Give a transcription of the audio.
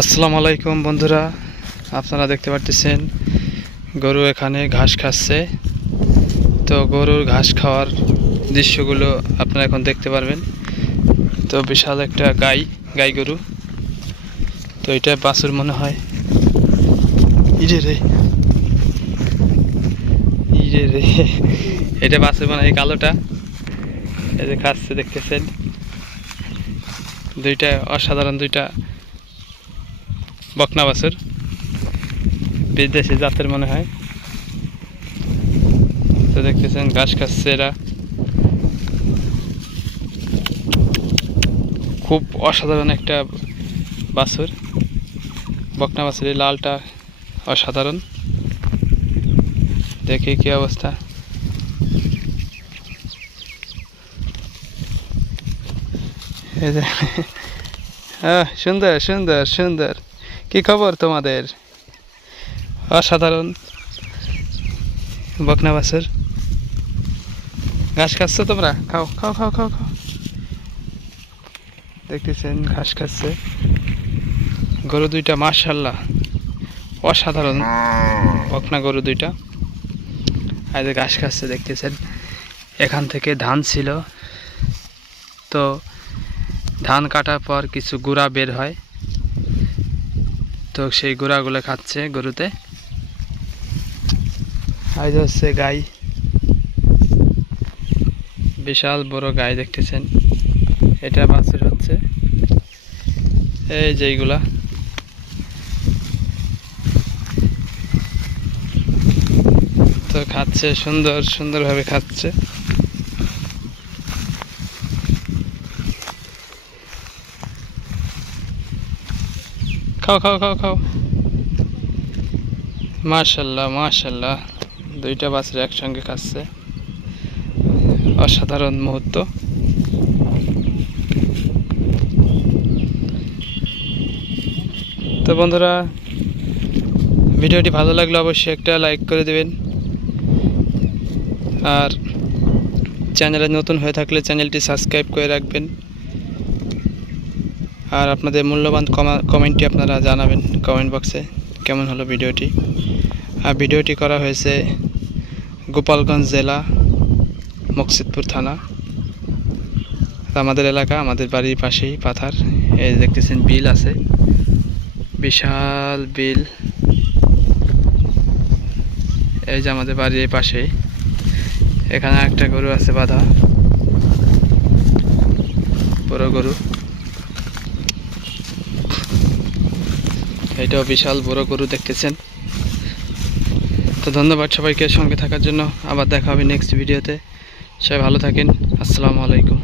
আসসালামু আলাইকুম বন্ধুরা, আপনারা দেখতে পাচ্ছেন গরু এখানে ঘাস খাচ্ছে। তো গরুর ঘাস খাওয়ার দৃশ্যগুলো আপনারা এখন দেখতে পারবেন। তো বিশাল একটা গাই গরু। তো এটা বাছুর মনে হয়। ইরে রে এটা বাছুর মনে হয়, কালোটা এই যে খাচ্ছে দেখতেছেন। দুইটা অসাধারণ দুইটা বকনা বাছুর, বিদেশি জাতের মনে হয়। তো দেখতেছেন ঘাস খাচ্ছে এরা। খুব অসাধারণ একটা বাছুর, বকনা বাছুর। এই লালটা অসাধারণ, দেখি কি অবস্থা। এই যে সুন্দর সুন্দর সুন্দর। কি খবর তোমাদের? অসাধারণ বকনা বাছুর। ঘাস খাচ্ছ তোমরা? খাও খাও খাও খাও খাও। দেখতেছেন ঘাস খাচ্ছে গরু দুইটা, মাশাআল্লাহ অসাধারণ বকনা গরু দুইটা। আর যে ঘাস খাচ্ছে দেখতেছেন। এখান থেকে ধান ছিল, তো ধান কাটার পর কিছু গুঁড়া বের হয়, তো সেই গুঁড়াগুলো খাচ্ছে গরুতে। আজ হচ্ছে গাই, বিশাল বড় গাই দেখতেছেন। এটা বাছুর হচ্ছে, এই যে এইগুলা। তো খাচ্ছে সুন্দর সুন্দরভাবে খাচ্ছে। খাও খাও খাও খাও। মাশাআল্লাহ মাশাআল্লাহ, দুইটা বাছুর একসঙ্গে খাচ্ছে। অসাধারণ মুহূর্ত। তো বন্ধুরা, ভিডিওটি ভালো লাগলে অবশ্যই একটা লাইক করে দেবেন। আর চ্যানেলে নতুন হয়ে থাকলে চ্যানেলটি সাবস্ক্রাইব করে রাখবেন। আর আপনাদের মূল্যবান কমেন্টটি আপনারা জানাবেন কমেন্ট বক্সে কেমন হলো ভিডিওটি। আর ভিডিওটি করা হয়েছে গোপালগঞ্জ জেলা, মকসিদপুর থানা। আমাদের এলাকা, আমাদের বাড়ির পাশেই পাথার। এই দেখতেছেন বিল আছে, বিশাল বিল। এই যে আমাদের বাড়ির পাশেই। এখানে একটা গরু আছে বাঁধা, বড় গরু। এটাও বিশাল বড় গরু দেখতেছেন। তো ধন্যবাদ সবাইকে সঙ্গে থাকার জন্য। আবার দেখা হবে নেক্সট ভিডিওতে। সবাই ভালো থাকেন। আসসালামু আলাইকুম।